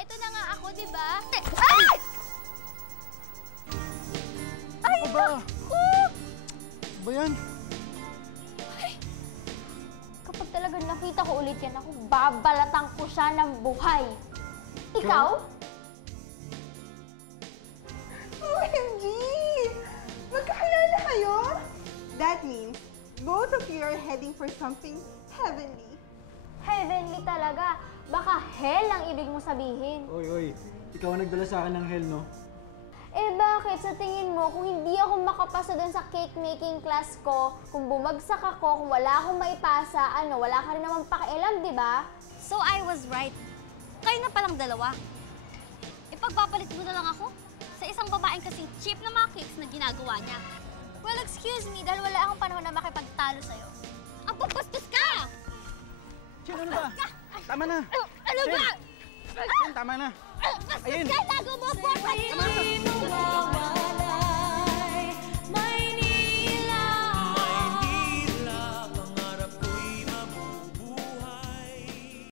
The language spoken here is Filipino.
Ito na nga ako, di ba? Ay! Ay, Ano ba? naku! Ano ba yan? Kapag talaga nakita ko ulit yan, ako babalatan ko siya ng buhay. Ikaw? OMG! Magkakilala kayo? That means both of you are heading for something heavenly. Heavenly talaga. Baka hell ang ibig mo sabihin. Oy, ikaw ang nagdala sa akin ng hell, no? Eh bakit sa tingin mo, kung hindi ako makapasa doon sa cake making class ko, kung bumagsak ako, kung wala akong maipasa, wala ka rin naman pakialam, di ba? So I was right. Kayo na palang dalawa. Ipagpapalit mo na lang ako sa isang babaeng kasing cheap na mga cakes na ginagawa niya. Well, excuse me, dahil wala akong panahon na makipagtalo sa'yo. Ang pagpastos ka! Chen, ano ba? Tama na! Ano ba? Chen, tama na! Bastos Ayun. ka! Lago mo! Boyfriend